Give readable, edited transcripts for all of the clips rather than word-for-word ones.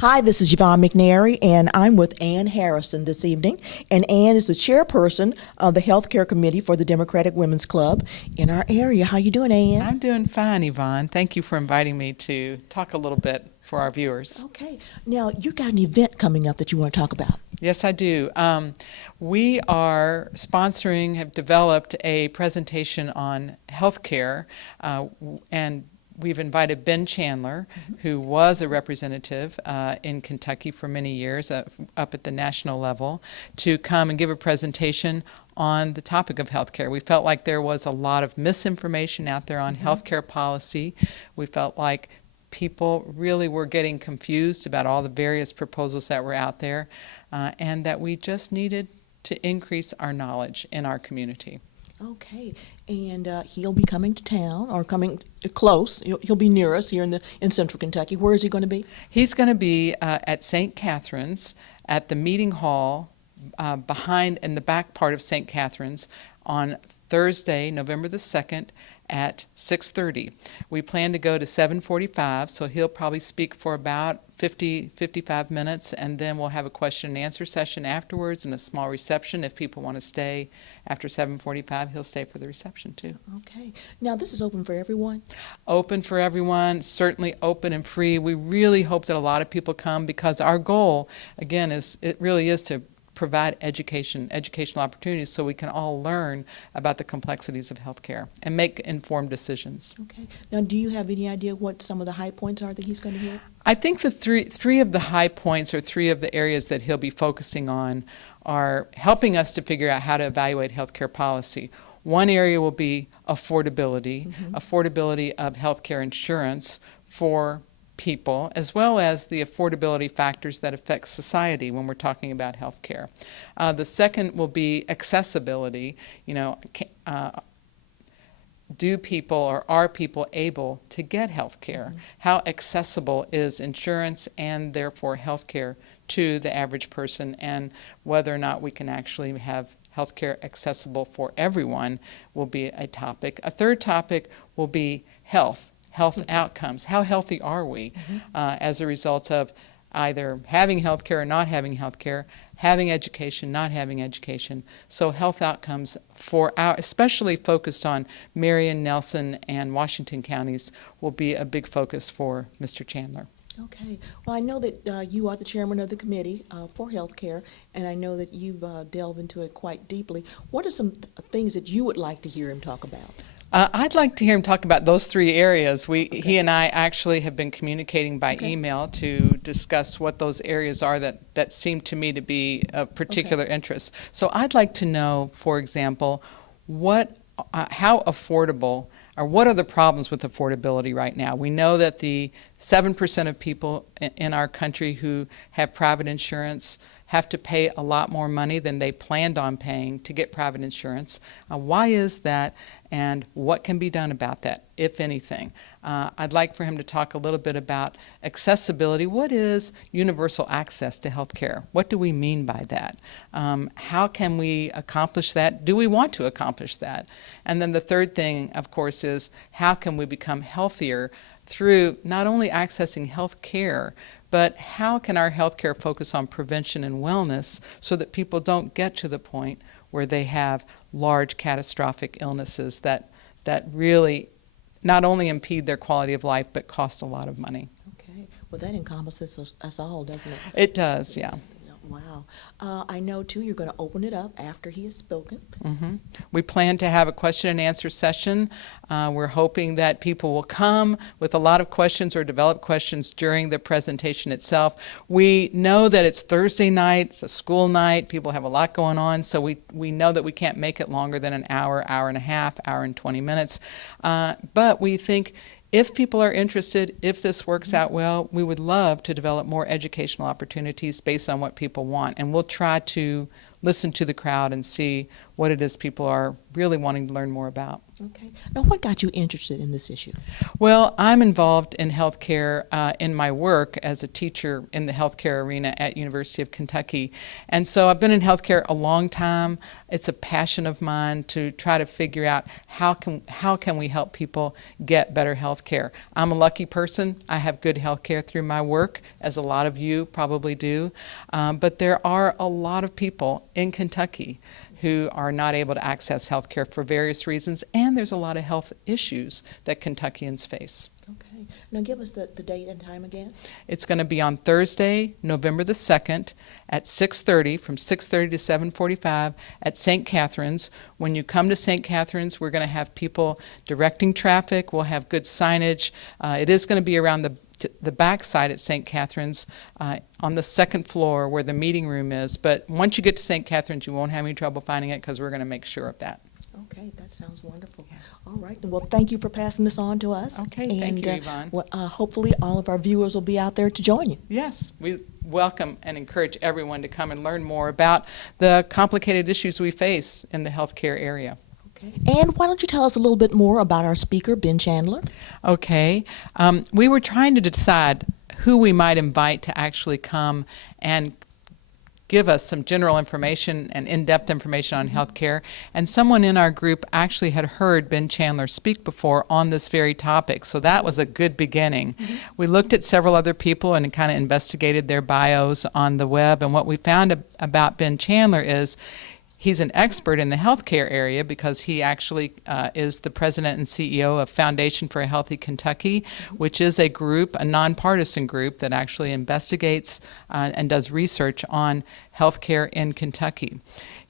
Hi, this is Yvonne McNary, and I'm with Ann Harrison this evening. And Ann is the chairperson of the Healthcare Committee for the Democratic Women's Club in our area. How you doing, Ann? I'm doing fine, Yvonne. Thank you for inviting me to talk a little bit for our viewers. Okay. Now, you got an event coming up that you want to talk about. Yes, I do. We are sponsoring, have developed a presentation on healthcare, and we've invited Ben Chandler, who was a representative in Kentucky for many years, up at the national level, to come and give a presentation on the topic of healthcare. We felt like there was a lot of misinformation out there on healthcare policy. We felt like people really were getting confused about all the various proposals that were out there, and that we just needed to increase our knowledge in our community. Okay, and he'll be coming to town, or coming close. He'll be near us here in Central Kentucky. Where is he going to be? He's going to be at St. Catherine's at the meeting hall behind in the back part of St. Catherine's on Thursday, November the 2nd at 6:30. We plan to go to 7:45, so he'll probably speak for about 55 minutes, and then we'll have a question and answer session afterwards and a small reception. If people want to stay after 7:45, he'll stay for the reception too. Okay. Now, this is open for everyone? Open for everyone, certainly open and free. We really hope that a lot of people come, because our goal, again, it really is to provide educational opportunities so we can all learn about the complexities of healthcare and make informed decisions. Okay. Now, do you have any idea what some of the high points are that he's going to hear? I think the three of the high points, or three of the areas that he'll be focusing on, are helping us to figure out how to evaluate healthcare policy. One area will be affordability, affordability of healthcare insurance for people, as well as the affordability factors that affect society when we're talking about healthcare. The second will be accessibility. Do people, or are people able to get health care? How accessible is insurance and therefore health care to the average person, and whether or not we can actually have health care accessible for everyone will be a topic. A third topic will be health outcomes. How healthy are we as a result of either having health care or not having health care, having education, not having education. So health outcomes especially focused on Marion, Nelson, and Washington counties will be a big focus for Mr. Chandler. Okay. Well, I know that you are the chairman of the committee for healthcare, and I know that you've delved into it quite deeply. What are some things that you would like to hear him talk about? I'd like to hear him talk about those three areas. He and I actually have been communicating by email to discuss what those areas are that seem to me to be of particular interest. So I'd like to know, for example, how affordable, or what are the problems with affordability right now? We know that the 7% of people in our country who have private insurance have to pay a lot more money than they planned on paying to get private insurance. Why is that, and what can be done about that, if anything? I'd like for him to talk a little bit about accessibility. What is universal access to health care? What do we mean by that? How can we accomplish that? Do we want to accomplish that? And then the third thing, of course, is how can we become healthier through not only accessing health care, but how can our health care focus on prevention and wellness so that people don't get to the point where they have large catastrophic illnesses that really not only impede their quality of life but cost a lot of money. Okay. Well, that encompasses us all, doesn't it? It does, yeah. Wow. I know, too, you're going to open it up after he has spoken. We plan to have a question and answer session. We're hoping that people will come with a lot of questions or develop questions during the presentation itself. We know that it's Thursday night, it's a school night, people have a lot going on, so we know that we can't make it longer than an hour, hour and a half, hour and 20 minutes. But we think if people are interested, if this works out well, we would love to develop more educational opportunities based on what people want. And we'll try to listen to the crowd and see what it is people are really wanting to learn more about. Okay. Now, what got you interested in this issue? Well, I'm involved in healthcare in my work as a teacher in the healthcare arena at University of Kentucky. And so I've been in healthcare a long time. It's a passion of mine to try to figure out how can we help people get better healthcare. I'm a lucky person. I have good healthcare through my work, as a lot of you probably do. But there are a lot of people in Kentucky who are not able to access health care for various reasons, and there's a lot of health issues that Kentuckians face. Okay. Now give us the date and time again. It's going to be on Thursday, November the 2nd at 6:30, from 6:30 to 7:45 at St. Catherine's. When you come to St. Catherine's, we're going to have people directing traffic. We'll have good signage. It is going to be around the back side at St. Catherine's on the second floor where the meeting room is. But once you get to St. Catherine's, you won't have any trouble finding it because we're going to make sure of that. Okay, that sounds wonderful. Yeah. All right. Well, thank you for passing this on to us. Okay, thank you, Yvonne. Hopefully all of our viewers will be out there to join you. Yes, we welcome and encourage everyone to come and learn more about the complicated issues we face in the healthcare area. Okay. And why don't you tell us a little bit more about our speaker, Ben Chandler? Okay. We were trying to decide who we might invite to actually come and give us some general information and in-depth information on healthcare. And someone in our group actually had heard Ben Chandler speak before on this very topic, so that was a good beginning. We looked at several other people and kind of investigated their bios on the web, and what we found about Ben Chandler is he's an expert in the healthcare area because he actually is the president and CEO of Foundation for a Healthy Kentucky, which is a group, a nonpartisan group that actually investigates and does research on healthcare in Kentucky.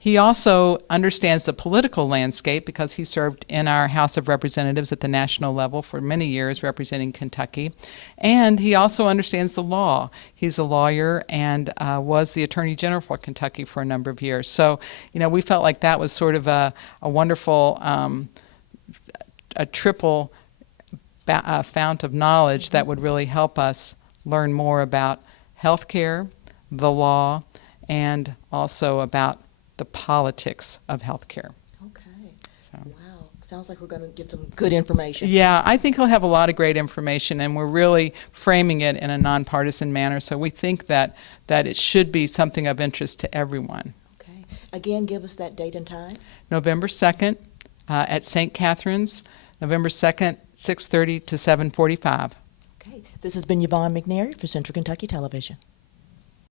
He also understands the political landscape because he served in our House of Representatives at the national level for many years representing Kentucky. And he also understands the law. He's a lawyer and was the Attorney General for Kentucky for a number of years. So, we felt like that was sort of a wonderful, a triple fount of knowledge that would really help us learn more about healthcare, the law, and also about the politics of healthcare. Okay. So. Wow. Sounds like we're going to get some good information. Yeah, I think he'll have a lot of great information, and we're really framing it in a nonpartisan manner. So we think that it should be something of interest to everyone. Okay. Again, give us that date and time. November 2nd at St. Catherine's. November 2nd, 6:30 to 7:45. Okay. This has been Yvonne McNary for Central Kentucky Television.